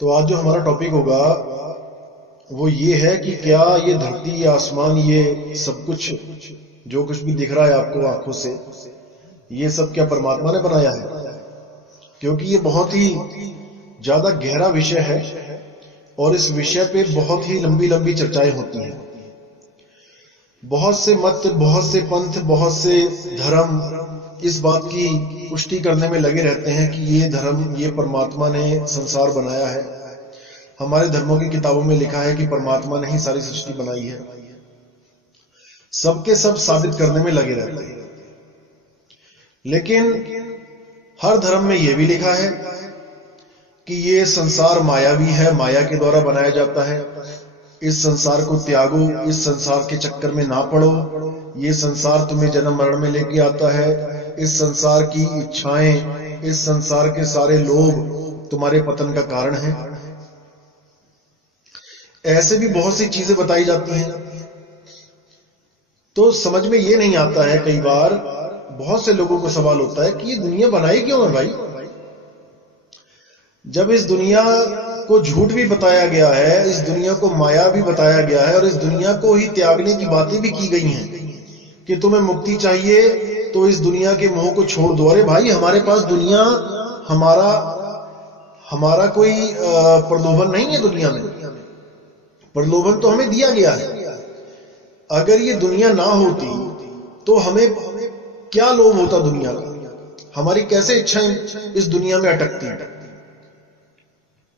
तो आज जो हमारा टॉपिक होगा वो ये है कि क्या ये धरती, ये आसमान, ये सब कुछ जो कुछ भी दिख रहा है आपको आंखों से, ये सब क्या परमात्मा ने बनाया है? क्योंकि ये बहुत ही ज्यादा गहरा विषय है और इस विषय पे बहुत ही लंबी लंबी चर्चाएं होती हैं। बहुत से मत, बहुत से पंथ, बहुत से धर्म इस बात की पुष्टि करने में लगे रहते हैं कि ये धर्म, ये परमात्मा ने संसार बनाया है। हमारे धर्मों की किताबों में लिखा है कि परमात्मा ने ही सारी सृष्टि बनाई है। सबके सब साबित करने में लगे रहते हैं। लेकिन हर धर्म में यह भी लिखा है कि ये संसार मायावी है, माया के द्वारा बनाया जाता है। इस संसार को त्यागो, इस संसार के चक्कर में ना पड़ो, ये संसार तुम्हें जन्म मरण में लेके आता है। इस संसार की इच्छाएं, इस संसार के सारे लोभ तुम्हारे पतन का कारण है। ऐसे भी बहुत सी चीजें बताई जाती हैं। तो समझ में ये नहीं आता है, कई बार बहुत से लोगों को सवाल होता है कि ये दुनिया बनाई क्यों है भाई? जब इस दुनिया को झूठ भी बताया गया है, इस दुनिया को माया भी बताया गया है और इस दुनिया को ही त्यागने की बातें भी की गई हैं कि तुम्हें मुक्ति चाहिए तो इस दुनिया के मोह को छोड़ दो। अरे भाई, हमारे पास दुनिया, हमारा कोई प्रलोभन नहीं है दुनिया में। प्रलोभन तो हमें दिया गया है। अगर ये दुनिया ना होती तो हमें क्या लोभ होता दुनिया का? हमारी कैसे इच्छाएं इस दुनिया में अटकती?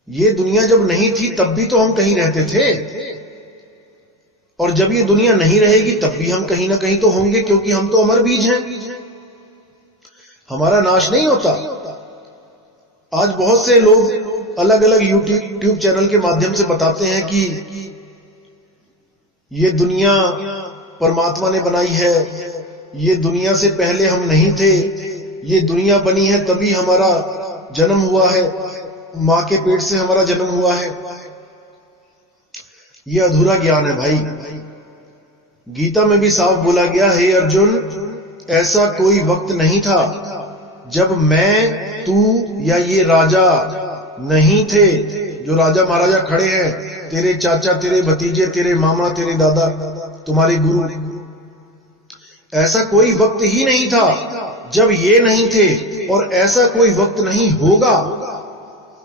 ये दुनिया जब नहीं थी तब भी तो हम कहीं रहते थे, और जब ये दुनिया नहीं रहेगी तब भी हम कहीं ना कहीं तो होंगे, क्योंकि हम तो अमर बीज हैं। हमारा नाश नहीं होता। आज बहुत से लोग अलग अलग यूट्यूब चैनल के माध्यम से बताते हैं कि ये दुनिया परमात्मा ने बनाई है, ये दुनिया से पहले हम नहीं थे, ये दुनिया बनी है तभी हमारा जन्म हुआ है, मां के पेट से हमारा जन्म हुआ है। ये अधूरा ज्ञान है भाई। गीता में भी साफ बोला गया, हे अर्जुन, ऐसा कोई वक्त नहीं था जब मैं, तू या ये राजा नहीं थे। जो राजा महाराजा खड़े हैं, तेरे चाचा, तेरे भतीजे, तेरे मामा, तेरे दादा, तुम्हारे गुरु, ऐसा कोई वक्त ही नहीं था जब ये नहीं थे, और ऐसा कोई वक्त नहीं होगा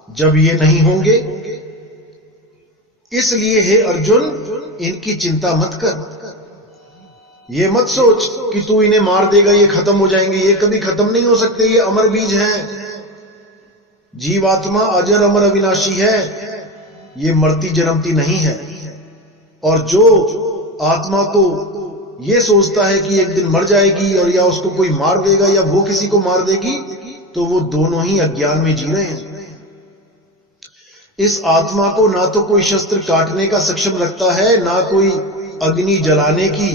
जब ये नहीं होंगे। इसलिए हे अर्जुन, इनकी चिंता मत कर। ये मत सोच कि तू इन्हें मार देगा, ये खत्म हो जाएंगे। ये कभी खत्म नहीं हो सकते। ये अमर बीज हैं। जीवात्मा अजर अमर अविनाशी है। ये मरती जन्मती नहीं है। और जो आत्मा को ये सोचता है कि एक दिन मर जाएगी और या उसको कोई मार देगा या वो किसी को मार देगी, तो वो दोनों ही अज्ञान में जी रहे हैं। इस आत्मा को ना तो कोई शस्त्र काटने का सक्षम रखता है, ना कोई अग्नि जलाने की,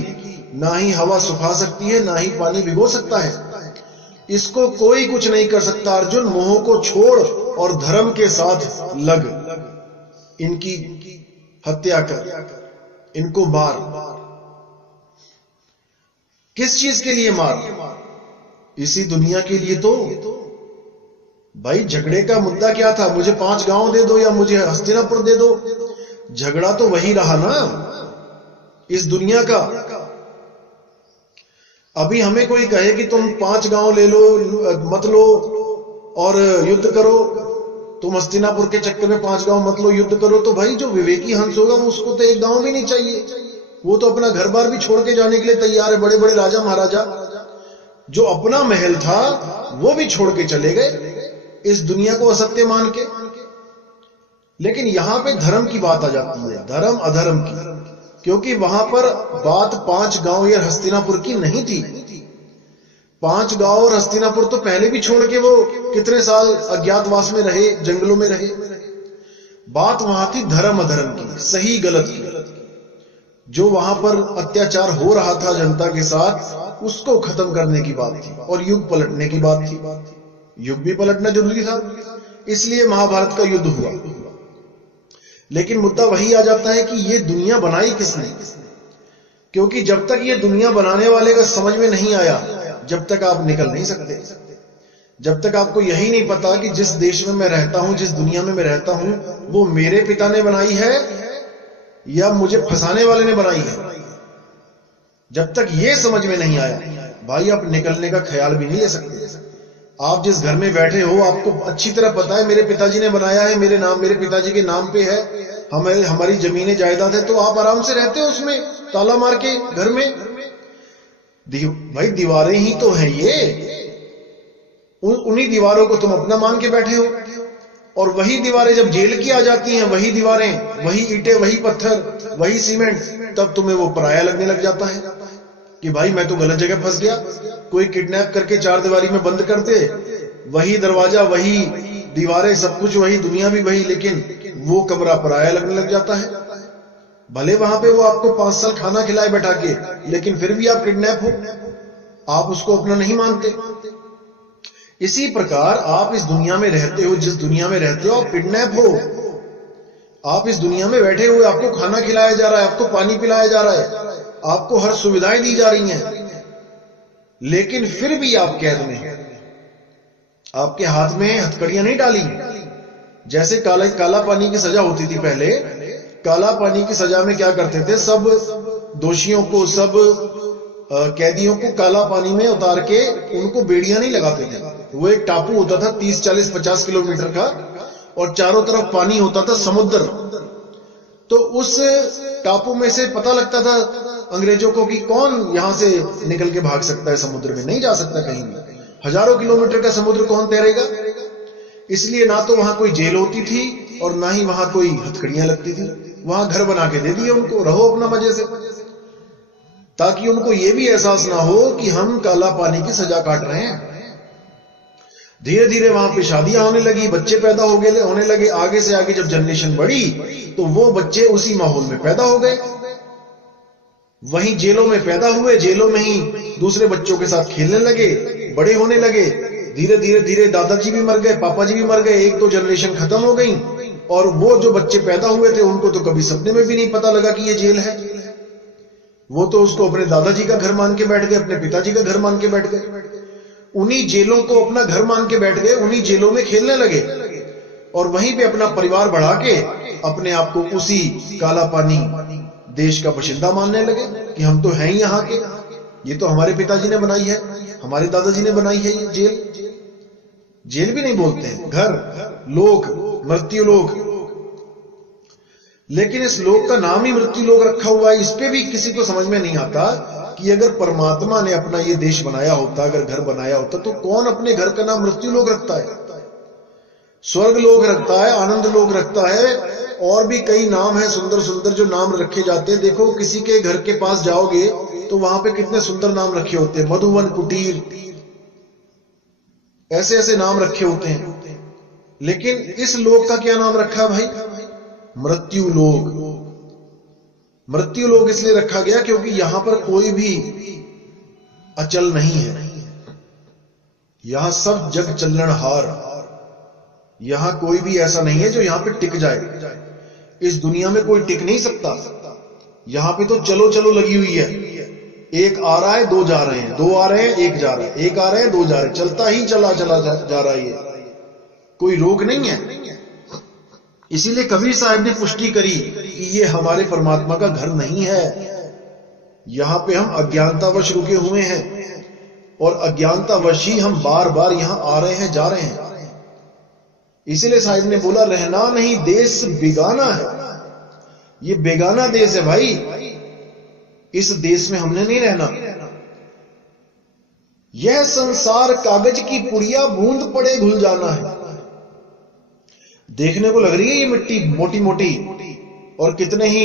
ना ही हवा सुखा सकती है, ना ही पानी भिगो सकता है। इसको कोई कुछ नहीं कर सकता। अर्जुन, मोह को छोड़ और धर्म के साथ लग। इनकी हत्या कर, इनको मार। किस चीज के लिए मार? इसी दुनिया के लिए तो। भाई, झगड़े का मुद्दा क्या था? मुझे 5 गांव दे दो या मुझे हस्तिनापुर दे दो। झगड़ा तो वही रहा ना, इस दुनिया का। अभी हमें कोई कहे कि तुम 5 गांव ले लो, मत लो और युद्ध करो, तुम हस्तिनापुर के चक्कर में 5 गांव मत लो, युद्ध करो, तो भाई जो विवेकी हंस होगा वो, उसको तो 1 गांव भी नहीं चाहिए। वो तो अपना घर बार भी छोड़ के जाने के लिए तैयार है। बड़े बड़े राजा महाराजा जो अपना महल था वो भी छोड़ के चले गए इस दुनिया को असत्य मान के। लेकिन यहां पे धर्म की बात आ जाती है, धर्म अधर्म की, क्योंकि वहां पर बात 5 गांव या हस्तिनापुर की नहीं थी। 5 गांव और हस्तिनापुर तो पहले भी छोड़ के वो कितने साल अज्ञातवास में रहे, जंगलों में रहे। बात वहां थी धर्म अधर्म की, सही गलत की। जो वहां पर अत्याचार हो रहा था जनता के साथ, उसको खत्म करने की बात थी और युग पलटने की बात थी। युग भी पलटना जरूरी था, इसलिए महाभारत का युद्ध हुआ। लेकिन मुद्दा वही आ जाता है कि ये दुनिया बनाई किसने? क्योंकि जब तक ये दुनिया बनाने वाले का समझ में नहीं आया, जब तक आप निकल नहीं सकते। जब तक आपको यही नहीं पता कि जिस देश में मैं रहता हूं, जिस दुनिया में मैं रहता हूं, वो मेरे पिता ने बनाई है या मुझे फंसाने वाले ने बनाई है, जब तक ये समझ में नहीं आया, भाई आप निकलने का ख्याल भी नहीं ले सकते। आप जिस घर में बैठे हो, आपको अच्छी तरह पता है मेरे पिताजी ने बनाया है, मेरे पिताजी के नाम पे है, हमारी जमीनें जायदाद है, तो आप आराम से रहते हो उसमें ताला मार के घर में। भाई दीवारें ही तो हैं ये, उन्हीं दीवारों को तुम अपना मान के बैठे हो, और वही दीवारें जब जेल की आ जाती हैं, वही दीवारें, वही ईंटें, वही पत्थर, वही सीमेंट, तब तुम्हें वो पराया लगने लग जाता है कि भाई मैं तो गलत जगह फंस गया। कोई किडनैप करके चार दीवारी में बंद कर दे, वही दरवाजा, वही दीवारें, सब कुछ वही, दुनिया भी वही, लेकिन वो कमरा पराया लगने लग जाता है। भले वहां पे वो आपको 5 साल खाना खिलाए बैठा के, लेकिन फिर भी आप किडनैप हो, आप उसको अपना नहीं मानते। इसी प्रकार आप इस दुनिया में रहते हो, जिस दुनिया में रहते हो, आप किडनैप हो। आप इस दुनिया में बैठे हुए, आपको खाना खिलाया जा रहा है, आपको पानी पिलाया जा रहा है, आपको हर सुविधाएं दी जा रही हैं, लेकिन फिर भी आप कैद में हैं। आपके हाथ में हथकड़ियां नहीं डाली। जैसे काला पानी की सजा होती थी पहले, काला पानी की सजा में क्या करते थे, सब दोषियों को, सब कैदियों को काला पानी में उतार के उनको बेड़ियां नहीं लगाते थे। वो एक टापू होता था 30, 40, 50 किलोमीटर का, और चारों तरफ पानी होता था, समुद्र। तो उस टापू में से पता लगता था अंग्रेजों को कि कौन यहां से निकल के भाग सकता है, समुद्र में नहीं जा सकता कहीं भी। हजारों किलोमीटर का समुद्र कौन तैरेगा? इसलिए ना तो वहां कोई जेल होती थी और ना ही वहां कोई हथकड़ियां लगती थी। वहां घर बना के दे दिए उनको, रहो अपना मजे से, ताकि उनको यह भी एहसास ना हो कि हम काला पानी की सजा काट रहे हैं। धीरे धीरे वहां पे शादियां होने लगी, बच्चे पैदा होने लगे। आगे से आगे जब जनरेशन बढ़ी तो वो बच्चे उसी माहौल में पैदा हो गए, वहीं जेलों में पैदा हुए, जेलों में ही दूसरे बच्चों के साथ खेलने लगे, बड़े होने लगे। धीरे धीरे धीरे दादाजी भी मर गए, पापा जी भी मर गए, 1-2 जनरेशन खत्म हो गई, और वो जो बच्चे पैदा हुए थे उनको तो कभी सपने में भी नहीं पता लगा कि ये जेल है। वो तो उसको अपने दादाजी का घर मान के बैठ गए, अपने पिताजी का घर मान के बैठ गए, उन्हीं जेलों को अपना घर मान के बैठ गए, उन्हीं जेलों में खेलने लगे, और वहीं पे अपना परिवार बढ़ा के अपने आप को उसी काला पानी देश का बाशिंदा मानने लगे कि हम तो हैं ही यहाँ के, ये तो हमारे पिताजी ने बनाई है, हमारे दादाजी ने बनाई है ये जेल। जेल भी नहीं बोलते हैं, घर, लोक, मृत्यु लोक। लेकिन इस लोक का नाम ही मृत्यु लोक रखा हुआ है। इस पे भी किसी को समझ में नहीं आता कि अगर परमात्मा ने अपना ये देश बनाया होता, अगर घर बनाया होता, तो कौन अपने घर का नाम मृत्यु लोक रखता है? स्वर्ग लोक रखता है, आनंद लोक रखता है, और भी कई नाम हैं सुंदर सुंदर जो नाम रखे जाते हैं। देखो किसी के घर के पास जाओगे तो वहां पे कितने सुंदर नाम रखे होते हैं, मधुवन कुटीर, ऐसे ऐसे नाम रखे होते हैं। लेकिन इस लोक का क्या नाम रखा भाई? मृत्यु लोक। मृत्यु लोक इसलिए रखा गया क्योंकि यहां पर कोई भी अचल नहीं है, यहां सब जग चलनहार। यहां कोई भी ऐसा नहीं है जो यहां पे टिक जाए। इस दुनिया में कोई टिक नहीं सकता। यहां पे तो चलो चलो लगी हुई है, एक आ रहा है, 2 जा रहे हैं, 2 आ रहे हैं, 1 जा रहा है, 1 आ रहे हैं, 2 जा रहे हैं, चलता ही चला जा रहा है, ये कोई रोक नहीं है। इसीलिए कबीर साहब ने पुष्टि करी कि ये हमारे परमात्मा का घर नहीं है, यहां पे हम अज्ञानतावश रुके हुए हैं, और अज्ञानतावश ही हम बार बार यहां आ रहे हैं, जा रहे हैं। इसीलिए साहिब ने बोला, रहना नहीं देश बेगाना है। ये बेगाना देश है भाई, इस देश में हमने नहीं रहना। यह संसार कागज की पुड़िया, बूंद पड़े घुल जाना है। देखने को लग रही है ये मिट्टी मोटी मोटी, और कितने ही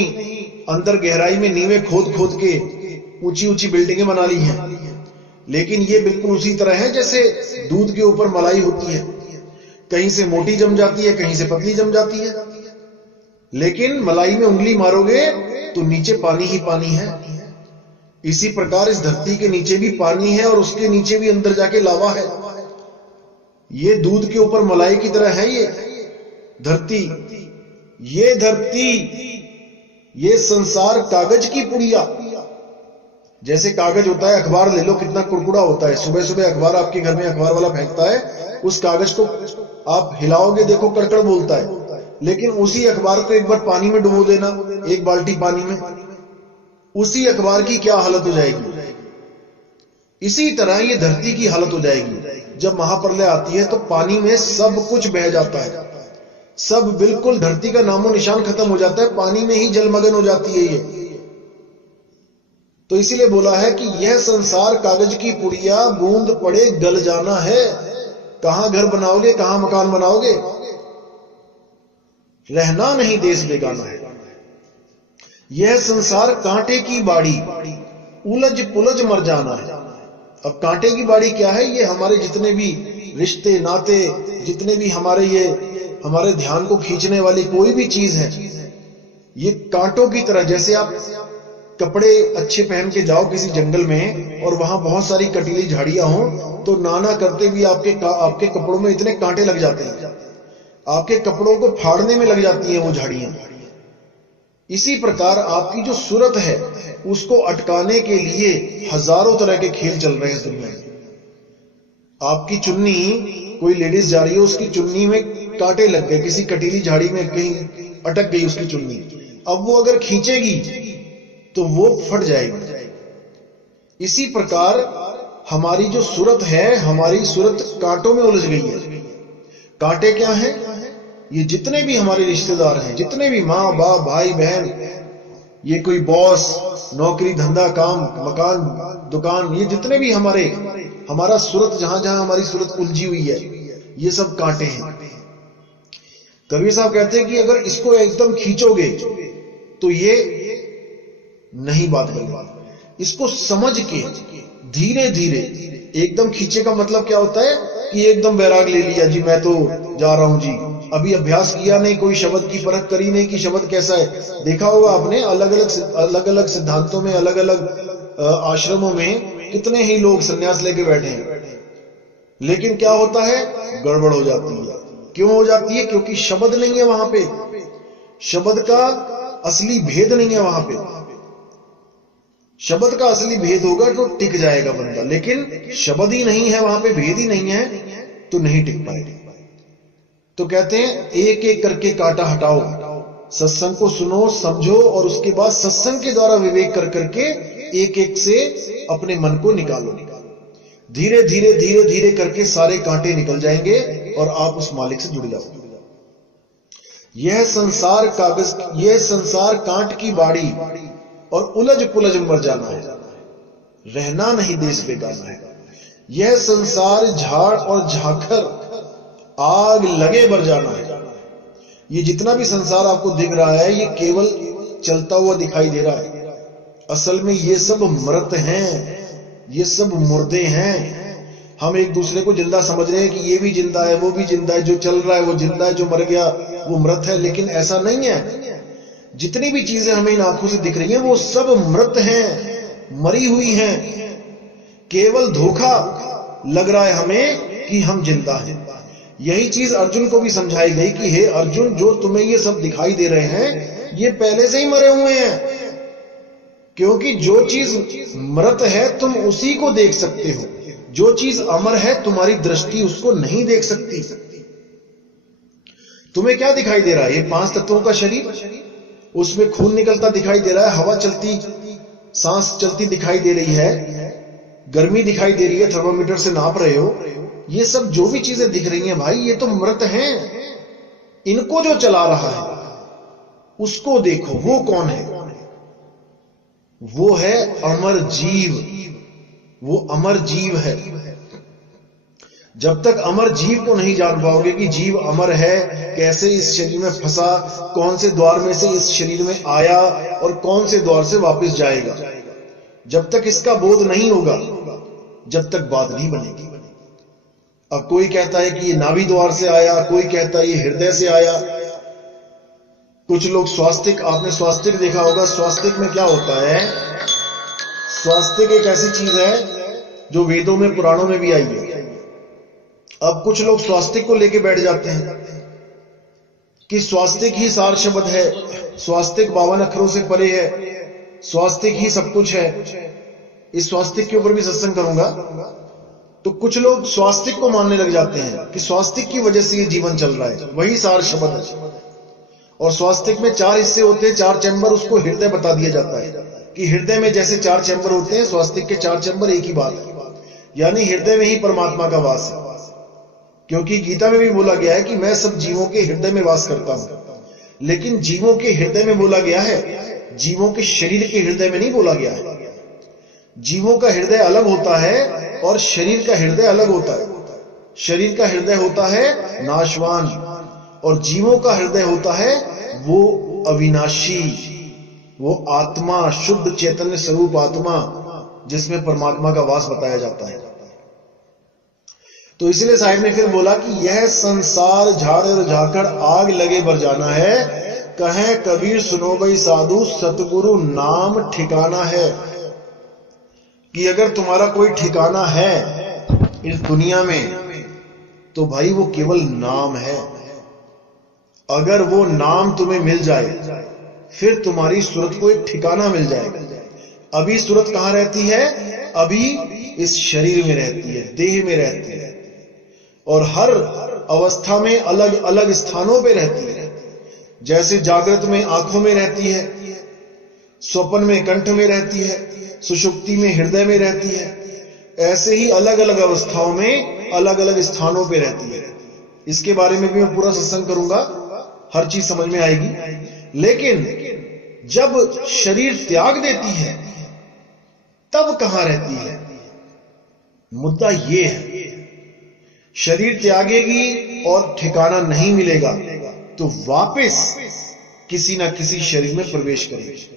अंदर गहराई में नींवें खोद खोद के ऊंची ऊंची बिल्डिंगें बना ली हैं, लेकिन ये बिल्कुल उसी तरह है जैसे दूध के ऊपर मलाई होती है, कहीं से मोटी जम जाती है, कहीं से पतली जम जाती है, लेकिन मलाई में उंगली मारोगे तो नीचे पानी ही पानी है। इसी प्रकार इस धरती के नीचे भी पानी है, और उसके नीचे भी अंदर जाके लावा है। ये दूध के ऊपर मलाई की तरह है ये धरती। ये धरती, ये संसार कागज की पुड़िया। जैसे कागज होता है, अखबार ले लो, कितना कुड़कुड़ा होता है। सुबह सुबह अखबार आपके घर में अखबार वाला फेंकता है उस कागज को आप हिलाओगे, देखो कड़कड़ बोलता है, लेकिन उसी अखबार को एक बार पानी में डुबो देना, एक बाल्टी पानी में, उसी अखबार की क्या हालत हो जाएगी। इसी तरह ये धरती की हालत हो जाएगी। जब महाप्रलय आती है तो पानी में सब कुछ बह जाता है, सब बिल्कुल धरती का नामो निशान खत्म हो जाता है, पानी में ही जलमग्न हो जाती है ये। तो इसीलिए बोला है कि यह संसार कागज की पुड़िया, बूंद पड़े गल जाना है। कहां घर बनाओगे, कहां मकान बनाओगे, रहना नहीं देश बेगाना है। यह संसार कांटे की बाड़ी, उलझ पुलझ मर जाना है। अब कांटे की बाड़ी क्या है? ये हमारे जितने भी रिश्ते नाते, जितने भी हमारे ध्यान को खींचने वाली कोई भी चीज है, ये कांटों की तरह। जैसे आप कपड़े अच्छे पहन के जाओ किसी जंगल में और वहां बहुत सारी कटीली झाड़ियां हो, तो नाना करते भी आपके कपड़ों में इतने कांटे लग जाते हैं, आपके कपड़ों को फाड़ने में लग जाती हैं वो झाड़ियां। इसी प्रकार आपकी जो सूरत है उसको अटकाने के लिए हजारों तरह के खेल चल रहे हैं इस दुनिया में। आपकी चुन्नी, कोई लेडीज जा रही है, उसकी चुन्नी में कांटे लग गए, किसी कटीली झाड़ी में कहीं अटक गई उसकी चुन्नी। अब वो अगर खींचेगी तो वो फट जाएगी। इसी प्रकार हमारी जो सूरत है, हमारी सूरत कांटों में उलझ गई है। कांटे क्या हैं? ये जितने भी हमारे रिश्तेदार हैं, जितने भी माँ बाप भाई बहन, ये कोई बॉस, नौकरी धंधा काम मकान दुकान, ये जितने भी हमारा सूरत, जहां जहां हमारी सूरत उलझी हुई है, ये सब कांटे हैं। कबीर साहब कहते हैं कि अगर इसको एकदम खींचोगे तो ये नहीं बात बनेगी। इसको समझ के धीरे धीरे, एकदम खींचे का मतलब क्या होता है कि एकदम वैराग ले लिया जी, मैं तो जा रहा हूं जी, अभी अभ्यास किया नहीं, कोई शब्द की परख करी नहीं कि शब्द कैसा है। देखा होगा आपने अलग अलग सिद्धांतों में, अलग अलग आश्रमों में कितने ही लोग सन्यास लेके बैठे हैं, लेकिन क्या होता है? गड़बड़ हो जाती है। क्यों हो जाती है? क्योंकि शब्द नहीं है वहां पे, शब्द का असली भेद नहीं है वहां पे। शब्द का असली भेद होगा तो टिक जाएगा बंदा, लेकिन शब्द ही नहीं है वहां पे, भेद ही नहीं है, तो नहीं टिक पाएगा। तो कहते हैं एक एक करके कांटा हटाओ, सत्संग को सुनो समझो, और उसके बाद सत्संग के द्वारा विवेक कर करके एक एक से अपने मन को निकालो। धीरे धीरे धीरे धीरे करके सारे कांटे निकल जाएंगे और आप उस मालिक से जुड़ जाओगे। यह संसार कांट की बाड़ी और उलझ पुलझ मर जाना है, रहना नहीं देश बेगाना है। यह संसार झाड़ और झाखर, आग लगे बर जाना है। ये जितना भी संसार आपको दिख रहा है, ये केवल चलता हुआ दिखाई दे रहा है। असल में ये सब मृत हैं, ये सब मुर्दे हैं। हम एक दूसरे को जिंदा समझ रहे हैं कि ये भी जिंदा है, वो भी जिंदा है, जो चल रहा है वो जिंदा है, जो मर गया वो मृत है, लेकिन ऐसा नहीं है। जितनी भी चीजें हमें इन आंखों से दिख रही हैं वो सब मृत हैं, मरी हुई हैं। केवल धोखा लग रहा है हमें कि हम जिंदा हैं। यही चीज अर्जुन को भी समझाई गई कि हे अर्जुन, जो तुम्हें ये सब दिखाई दे रहे हैं ये पहले से ही मरे हुए हैं, क्योंकि जो चीज मृत है तुम उसी को देख सकते हो, जो चीज अमर है तुम्हारी दृष्टि उसको नहीं देख सकती। तुम्हें क्या दिखाई दे रहा है? ये 5 तत्वों का शरीर, उसमें खून निकलता दिखाई दे रहा है, हवा चलती, सांस चलती दिखाई दे रही है, गर्मी दिखाई दे रही है, थर्मामीटर से नाप रहे हो। ये सब जो भी चीजें दिख रही हैं भाई, ये तो मृत हैं। इनको जो चला रहा है उसको देखो, वो कौन है? वो है अमर जीव, वो अमर जीव है। जब तक अमर जीव को नहीं जान पाओगे कि जीव अमर है, कैसे इस शरीर में फंसा, कौन से द्वार में से इस शरीर में आया और कौन से द्वार से वापस जाएगा, जब तक इसका बोध नहीं होगा, जब तक बात नहीं बनेगी। अब कोई कहता है कि ये नाभि द्वार से आया, कोई कहता है ये हृदय से आया। कुछ लोग स्वास्तिक, आपने स्वास्तिक देखा होगा, स्वास्तिक में क्या होता है? स्वास्तिक एक ऐसी चीज है जो वेदों में पुराणों में भी आई है। अब कुछ लोग स्वास्तिक को लेके बैठ जाते हैं कि स्वास्तिक ही सार शब्द है, स्वास्तिक 52 अक्षरों से परे है, स्वास्तिक ही सब कुछ है। इस स्वास्तिक के ऊपर भी सत्संग करूंगा। तो कुछ लोग स्वास्तिक को मानने लग जाते हैं कि स्वास्तिक की वजह से ये जीवन चल रहा है, वही सार शब्द है। और स्वास्तिक में 4 हिस्से होते हैं, 4 चैम्बर, उसको हृदय बता दिया जाता है कि हृदय में जैसे 4 चैम्बर होते हैं, स्वास्तिक के 4 चैम्बर एक ही बात है, यानी हृदय में ही परमात्मा का वास है। क्योंकि गीता में भी बोला गया है कि मैं सब जीवों के हृदय में वास करता हूं, लेकिन जीवों के हृदय में बोला गया है, जीवों के शरीर के हृदय में नहीं बोला गया है। जीवों का हृदय अलग होता है और शरीर का हृदय अलग होता है। शरीर का हृदय होता है नाशवान और जीवों का हृदय होता है वो अविनाशी, वो आत्मा, शुद्ध चैतन्य स्वरूप आत्मा, जिसमें परमात्मा का वास बताया जाता है। तो इसलिए साहिब ने फिर बोला कि यह संसार झाड़ और झाकड़ आग लगे बर जाना है, कहे कबीर सुनो भाई साधु सतगुरु नाम ठिकाना है। कि अगर तुम्हारा कोई ठिकाना है इस दुनिया में तो भाई वो केवल नाम है। अगर वो नाम तुम्हें मिल जाए फिर तुम्हारी सूरत को एक ठिकाना मिल जाएगा। अभी सूरत कहां रहती है? अभी इस शरीर में रहती है, देह में रहती है, और हर अवस्था में अलग अलग स्थानों पे रहती है। जैसे जागृत में आंखों में रहती है, स्वप्न में कंठ में रहती है, सुषुप्ति में हृदय में रहती है, ऐसे ही अलग अलग अवस्थाओं में अलग अलग स्थानों पे रहती है। इसके बारे में भी मैं पूरा सत्संग करूंगा, हर चीज समझ में आएगी। लेकिन जब शरीर त्याग देती है तब कहां रहती है? मुद्दा यह है, शरीर त्यागेगी और ठिकाना नहीं मिलेगा तो वापस किसी ना किसी शरीर में प्रवेश करेगी।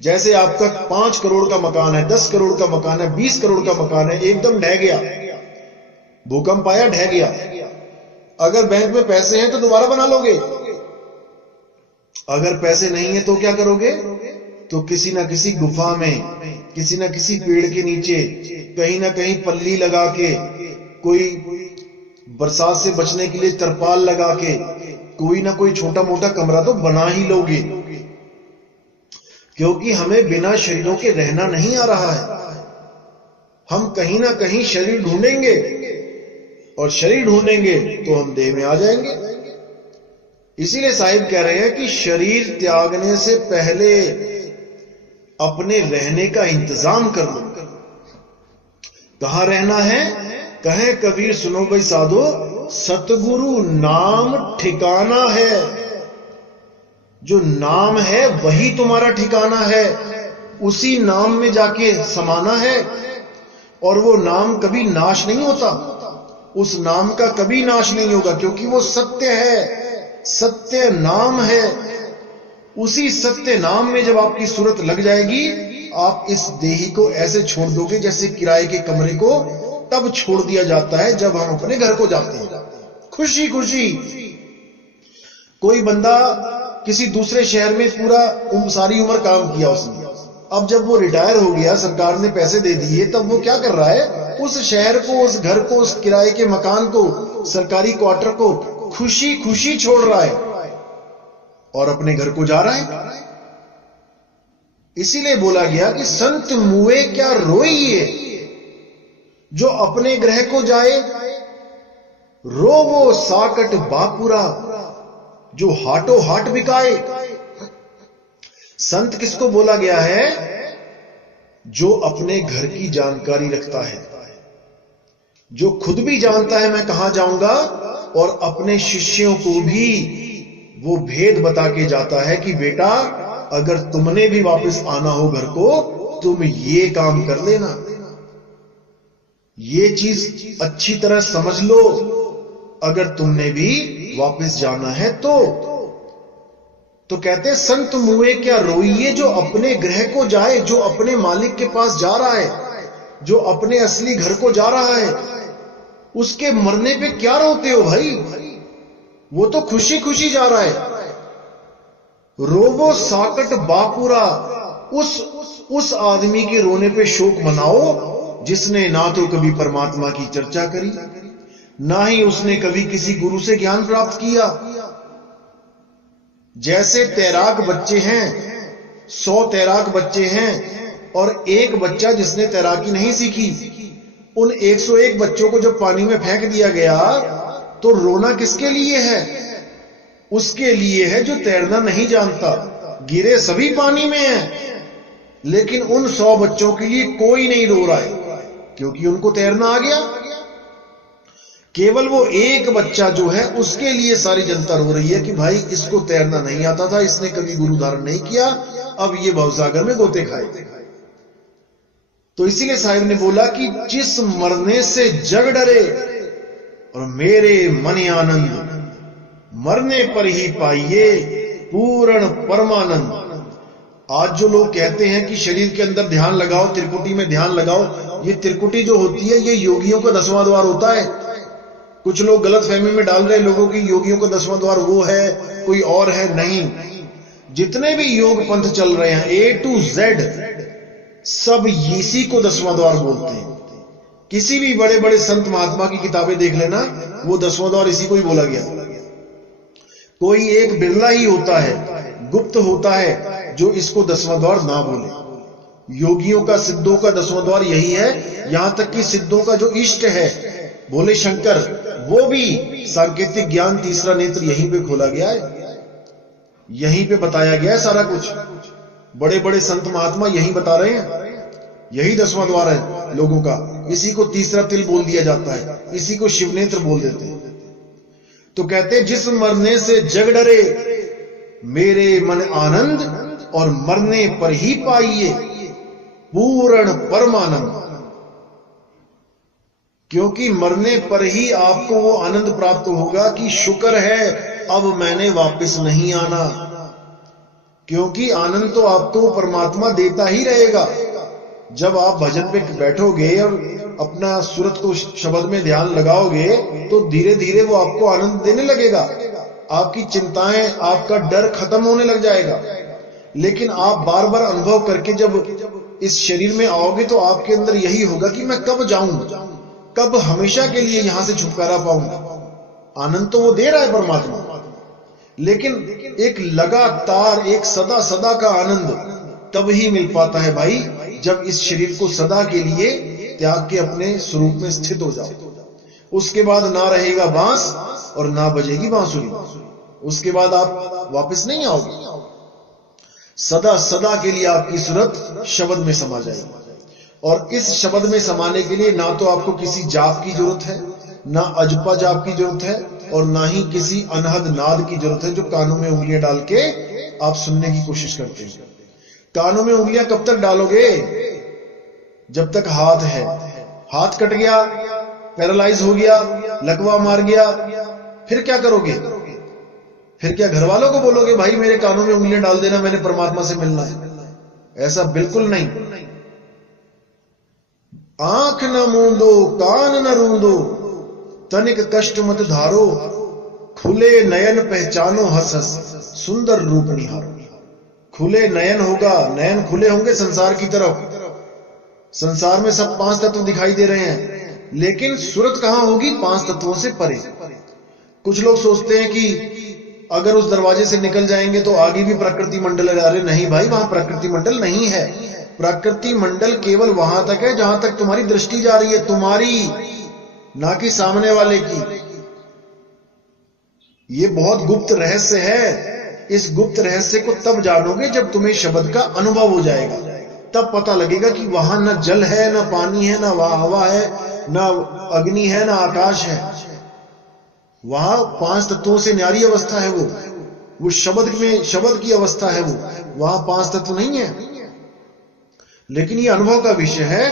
जैसे आपका 5 करोड़ का मकान है, 10 करोड़ का मकान है, 20 करोड़ का मकान है, एकदम ढह गया, भूकंप आया, ढह गया। अगर बैंक में पैसे हैं तो दोबारा बना लोगे, अगर पैसे नहीं है तो क्या करोगे? तो किसी ना किसी गुफा में, किसी ना किसी पेड़ के नीचे, कहीं ना कहीं पल्ली लगा के, कोई बरसात से बचने के लिए तरपाल लगा के, कोई ना कोई छोटा मोटा कमरा तो बना ही लोगे। क्योंकि हमें बिना शरीरों के रहना नहीं आ रहा है। हम कहीं ना कहीं शरीर ढूंढेंगे और शरीर ढूंढेंगे तो हम देह में आ जाएंगे। इसीलिए साहिब कह रहे हैं कि शरीर त्यागने से पहले अपने रहने का इंतजाम कर लो। कहां रहना है? कहे कबीर सुनो भाई साधो सतगुरु नाम ठिकाना है। जो नाम है वही तुम्हारा ठिकाना है, उसी नाम में जाके समाना है। और वो नाम कभी नाश नहीं होता, उस नाम का कभी नाश नहीं होगा, क्योंकि वो सत्य है, सत्य नाम है। उसी सत्य नाम में जब आपकी सूरत लग जाएगी, आप इस देही को ऐसे छोड़ दोगे जैसे किराए के कमरे को तब छोड़ दिया जाता है जब हम अपने घर को जाते हैं खुशी खुशी। कोई बंदा किसी दूसरे शहर में पूरा सारी उम्र काम किया उसने, अब जब वो रिटायर हो गया, सरकार ने पैसे दे दिए, तब वो क्या कर रहा है? उस शहर को, उस घर को, उस किराए के मकान को, सरकारी क्वार्टर को खुशी खुशी छोड़ रहा है और अपने घर को जा रहा है। इसीलिए बोला गया कि संत मुए क्या रोइए, जो अपने ग्रह को जाए रोवो साकट बापुरा, जो हाटो हाट बिकाए। संत किसको बोला गया है? जो अपने घर की जानकारी रखता है, जो खुद भी जानता है मैं कहां जाऊंगा, और अपने शिष्यों को भी वो भेद बता के जाता है कि बेटा अगर तुमने भी वापस आना हो घर को, तुम ये काम कर लेना, ये चीज अच्छी तरह समझ लो, अगर तुमने भी वापस जाना है तो कहते संत मुए क्या रोइए, जो अपने ग्रह को जाए, जो अपने मालिक के पास जा रहा है, जो अपने असली घर को जा रहा है, उसके मरने पे क्या रोते हो भाई? वो तो खुशी खुशी जा रहा है। रोवो साकट बापुरा, उस आदमी के रोने पे शोक मनाओ जिसने ना तो कभी परमात्मा की चर्चा करी, ना ही उसने कभी किसी गुरु से ज्ञान प्राप्त किया। जैसे तैराक बच्चे हैं, 100 तैराक बच्चे हैं और एक बच्चा जिसने तैराकी नहीं सीखी, उन 101 बच्चों को जब पानी में फेंक दिया गया तो रोना किसके लिए है? उसके लिए है जो तैरना नहीं जानता। गिरे सभी पानी में हैं, लेकिन उन 100 बच्चों के लिए कोई नहीं रो रहा है, क्योंकि उनको तैरना आ गया। केवल वो एक बच्चा जो है उसके लिए सारी जनता रो रही है कि भाई इसको तैरना नहीं आता था, इसने कभी गुरु धारण नहीं किया, अब ये भवसागर में गोते खाए। तो इसीलिए साहिब ने बोला कि जिस मरने से जग डरे और मेरे मन आनंद, मरने पर ही पाइए पूर्ण परमानंद। आज जो लोग कहते हैं कि शरीर के अंदर ध्यान लगाओ, त्रिकुटी में ध्यान लगाओ, ये त्रिकुटी जो होती है ये योगियों का 10वां द्वार होता है। कुछ लोग गलत फहमी में डाल रहे लोगों की योगियों का 10वां द्वार वो है, कोई और है। नहीं, जितने भी योग पंथ चल रहे हैं A to Z सब इसी को 10वां द्वार बोलते हैं। किसी भी बड़े बड़े संत महात्मा की किताबें देख लेना, वो 10वां द्वार इसी को ही बोला गया। कोई एक बिरला ही होता है, गुप्त होता है, जो इसको 10वां द्वार ना बोले। योगियों का, सिद्धों का 10वां द्वार यही है। यहां तक कि सिद्धों का जो इष्ट है भोले शंकर, वो भी सांकेतिक ज्ञान तीसरा नेत्र यहीं पे खोला गया है, यहीं पे बताया गया है सारा कुछ। बड़े बड़े संत महात्मा यही बता रहे हैं, यही 10वां द्वार है लोगों का। इसी को तीसरा तिल बोल दिया जाता है, इसी को शिवनेत्र बोल देते हैं। तो कहते हैं जिस मरने से जग डरे मेरे मन आनंद और मरने पर ही पाइए पूर्ण परमानंद। क्योंकि मरने पर ही आपको वो आनंद प्राप्त होगा कि शुक्र है अब मैंने वापस नहीं आना। क्योंकि आनंद तो आपको परमात्मा देता ही रहेगा। जब आप भजन पे बैठोगे और अपना सूरत को शब्द में ध्यान लगाओगे तो धीरे धीरे वो आपको आनंद देने लगेगा। आपकी चिंताएं, आपका डर खत्म होने लग जाएगा। लेकिन आप बार बार अनुभव करके जब इस शरीर में आओगे तो आपके अंदर यही होगा कि मैं कब जाऊं, कब हमेशा के लिए यहां से छुटकारा पाऊंगा। आनंद तो वो दे रहा है परमात्मा, लेकिन एक लगातार, एक सदा सदा का आनंद तब ही मिल पाता है भाई, जब इस शरीर को सदा के लिए त्याग के अपने स्वरूप में स्थित हो जाओ। उसके बाद ना रहेगा बांस और ना बजेगी बांसुरी। उसके बाद आप वापस नहीं आओगे। सदा सदा के लिए आपकी सूरत शब्द में समा जाएगी। और इस शब्द में समाने के लिए ना तो आपको किसी जाप की जरूरत है, ना अजपा जाप की जरूरत है, और ना ही किसी अनहद नाद की जरूरत है जो कानों में उंगलियां डाल के आप सुनने की कोशिश करते हैं। कानों में उंगलियां कब तक डालोगे? जब तक हाथ है। हाथ कट गया, पैरालाइज हो गया, लकवा मार गया, फिर क्या करोगे? फिर क्या घर वालों को बोलोगे भाई मेरे कानों में उंगलियां डाल देना, मैंने परमात्मा से मिलना है? ऐसा बिल्कुल नहीं। आंख न मूंदो, कान न रूंदो, तनिक कष्ट मत धारो, खुले नयन पहचानो हंस हंस, सुंदर रूप निहारो। खुले नयन होगा, नयन खुले होंगे संसार की तरफ। संसार में सब 5 तत्व दिखाई दे रहे हैं, लेकिन सूरत कहां होगी? 5 तत्वों से परे। कुछ लोग सोचते हैं कि अगर उस दरवाजे से निकल जाएंगे तो आगे भी प्रकृति मंडल है। अरे नहीं भाई, वहां प्रकृति मंडल नहीं है। प्रकृति मंडल केवल वहां तक है जहां तक तुम्हारी दृष्टि जा रही है, तुम्हारी, ना कि सामने वाले की। ये बहुत गुप्त रहस्य है। इस गुप्त रहस्य को तब जानोगे जब तुम्हें शब्द का अनुभव हो जाएगा। तब पता लगेगा कि वहां न जल है, न पानी है, न हवा है, न अग्नि है, न आकाश है। वहां 5 तत्वों से न्यारी अवस्था है वो शब्द में, शब्द की अवस्था है वो। वहां 5 तत्व नहीं है। लेकिन ये अनुभव का विषय है,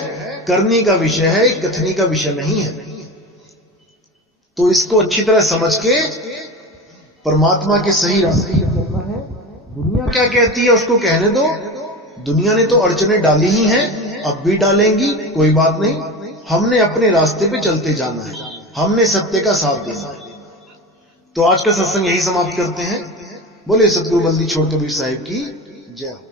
करने का विषय है, कथनी का विषय नहीं है। तो इसको अच्छी तरह समझ के परमात्मा के सही रास्ते पर चलना है। दुनिया क्या कहती है उसको कहने दो। दुनिया ने तो अड़चने डाली ही हैं, अब भी डालेंगी, कोई बात नहीं। हमने अपने रास्ते पे चलते जाना है, हमने सत्य का साथ देना है। तो आज का सत्संग यही समाप्त करते हैं। बोले सतगुरु बंदी छोड़ कबीर साहिब की जय हो।